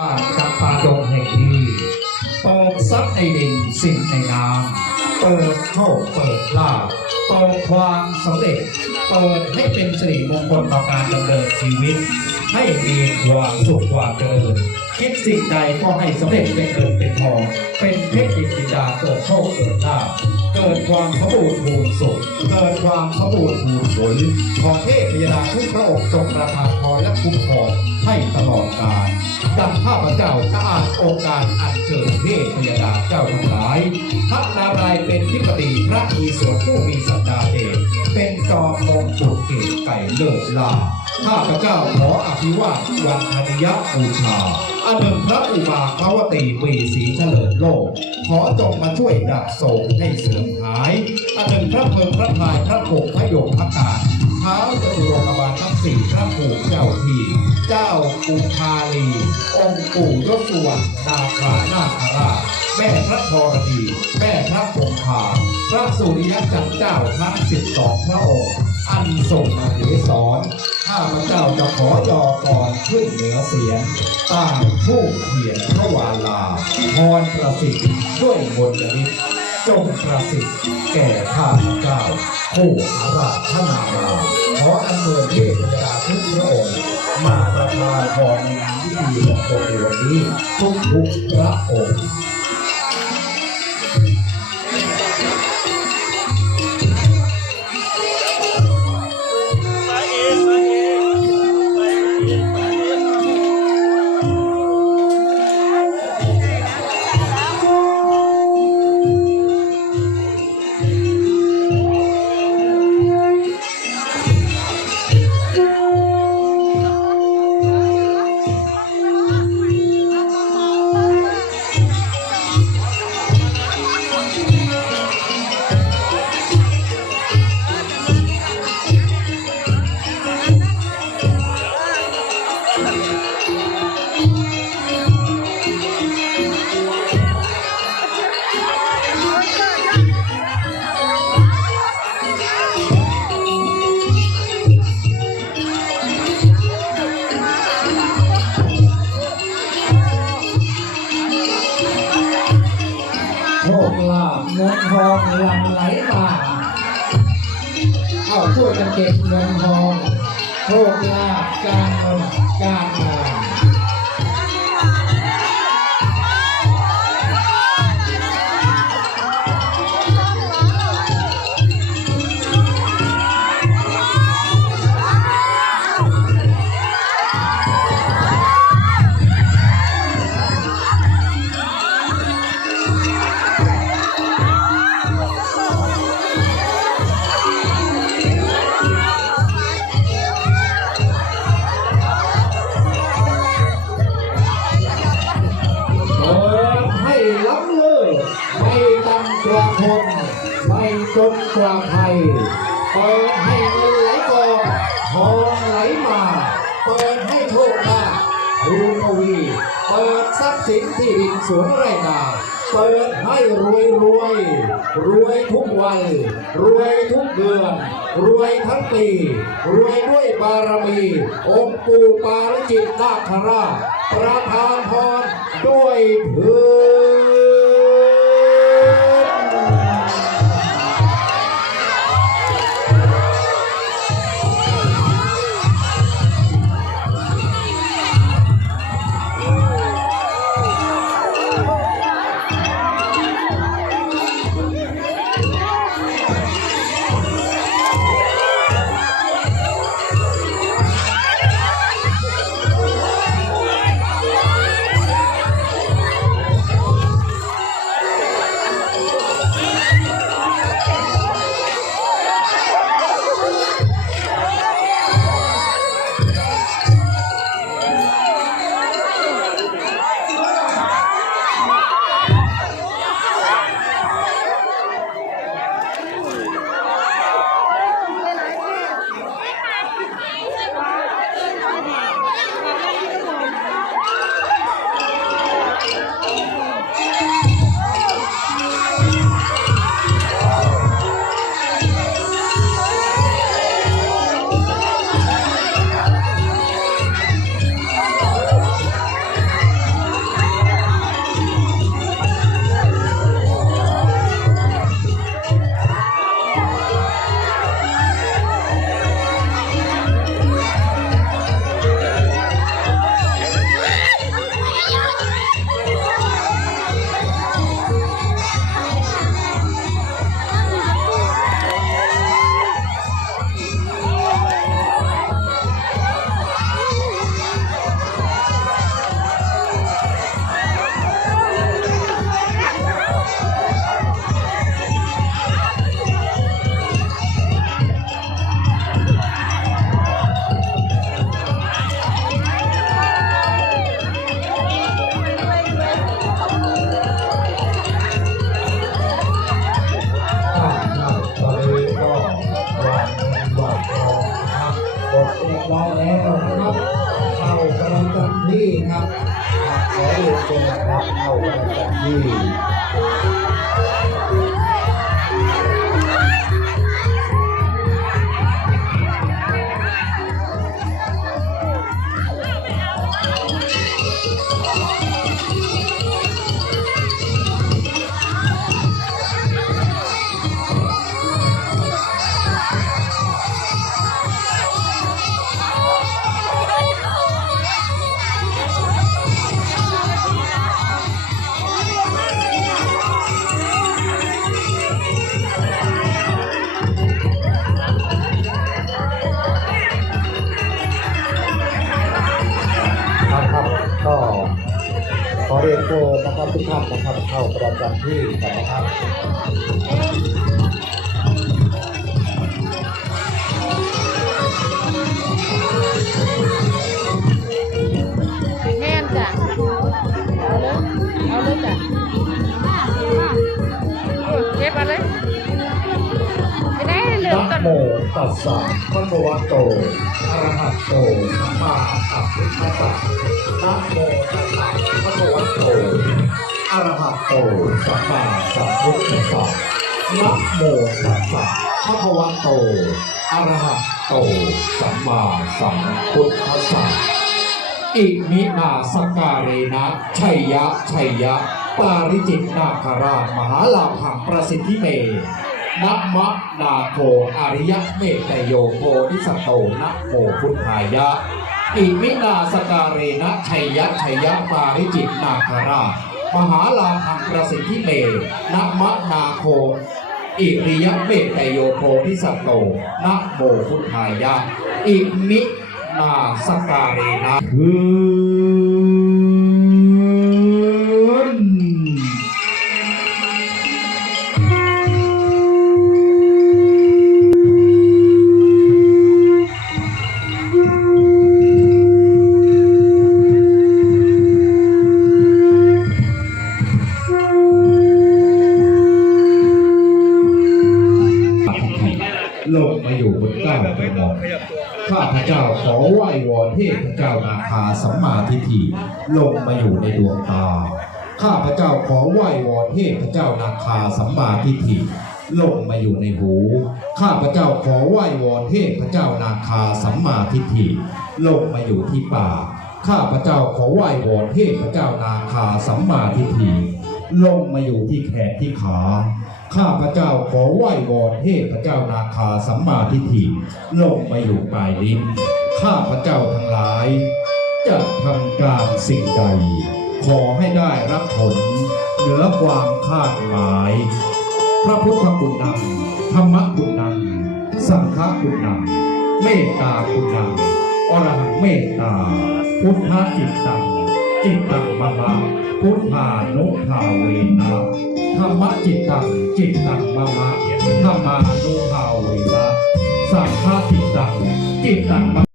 บ้านจำปาดงแห่งนี้เปิดทรัพย์ในดินสิ่งในน้ำเปิดโชคเปิดลาภเปิดความสำเร็จ เปิดให้เป็นสิริมงคลต่อการดำเนินชีวิต ให้มีความสุขความเจริญคิดสิ่งใดก็ให้สำเร็จเป็นเงินเป็นทองเป็นเทพธิดาเกิดโชคเกิดลาภ เกิดความสมบูรณ์พูนสุขเกิดความสมบูรณ์พูนผลขอเทพพยดาทุกพระองค์จงประทานพรและคุ้มครองให้ตลอดกาลดังข้าพเจ้าจะอ่านองค์การอัญเชิญเทพพยดาเจ้าทั้งหลายพระนารายเป็นทิปดีพระอีสวนผู้มีสัจจาเดชเป็นจอมมงกุฎเกศไก่เลิศลา ข้าพเจ้าขออภิวาทวันธนิยบูชาอันหนึ่งพระอุมาภาวตีวีสีเฉลิมโลก ขอจงมาช่วยดับโศกให้เสื่อมหายอันหนึ่งพระเพิงพระพายพระโกพระโยกพระกาศเท้าจตุรงกบาลทั้งสี่พระปู่เจ้าทีเจ้าปุชาลี องค์ปู่ยศสุวรรณนาคานาคาราแม่พระธรณีแม่พระคงคาพระสุริยจันทร์เจ้าทั้งสิบสองพระองค์ อันทรงมาเหสอน ข้าพเจ้าจะขอยอก่อนขึ้นเหนือเสียงตั้งผู้เขียนพระวาลาพรประสิทธิ์ด้วยบนนิตจงประสิทธิ์แก่ข้าพเจ้าผู้อาราธนามาขออันเชิญเทพยดาทุกพระองค์มาประทานพรในงานพิธีมงคลในวันนี้ทุกทุกพระองค์ เงินทองหลั่งไหลมาเอาช่วยกันเก็บเงินทองโชคลาภการเงินการงาน จนกว่าใครเปิดให้เงินไหลกองทองไหลมา เปิดให้โชคลาภรูนวีเปิดทรัพย์สินที่ดินสวนไร่นาเปิดให้รวยรวย รวยทุกวัน รวยทุกเดือน รวยทั้งปี รวยด้วยบารมี องค์ปู่ปาริจิตนาคราชประทานพรด้วยเถิด ร้อยแล้วนะครับเข้าประจำที่ครับขอเรียนเชิญครับเข้าประจำที่ ทุกท่านนะครับเข้าประจำที่นะครับ ตัสสะภะคะวโตอะระหะโตสัมมาสัมพุทธัสสะนะโมตัสสะภะคะวโตอะระหะโตสัมมาสัมพุทธัสสะนะโมตัสสะภะคะวโตอะระหะโตสัมมาสัมพุทธัสสะอิมินาสการเรนะชัยยะชัยยะ ปาริจิตนาคาราชมหาลาภังประสิทธิเม นะมะนาโคอริยะเมตโยโพธิสตโตนะโมพุทธายะ อิมินาสการเรนะชัยยะชัยยะปาริจิตนาคาราชมหาลาภังประสิทธิเมนะมะนาโค อิริยะเมตโยโพธิสตโตนะโมพุทธายะ อิมินาสการเรนะคืน ขอไหว้วอนเทพเจ้านาคาสัมมาทิฏฐิลงมาอยู่ในดวงตา ข้าพเจ้าขอไหว้วอนเทพเจ้านาคาสัมมาทิฏฐิลงมาอยู่ในหู ข้าพเจ้าขอไหว้วอนเทพเจ้านาคาสัมมาทิฏฐิลงมาอยู่ที่ปากข้าพเจ้าขอไหว้วอนเทพเจ้านาคาสัมมาทิฏฐิลงมาอยู่ที่แขนที่ขา ข้าพเจ้าขอไหว้วอนเทพเจ้านาคาสัมมาทิฏฐิลงมาอยู่ปลายลิ้น ข้าพระเจ้าทั้งหลาย จะทำการสิ่งใด ขอให้ได้รับผล เหนือความคาดหมาย พระพุทธคุณนำธรรมคุณนำสังฆคุณนำเมตตาคุณนำอรหังเมตตา พุทธจิตตังจิตตังมะมะพุทธานุภาเวนะธรรมจิตตังจิตตังมะมะธรรมานุภาเวนะสังฆจิตตังจิตตังมะ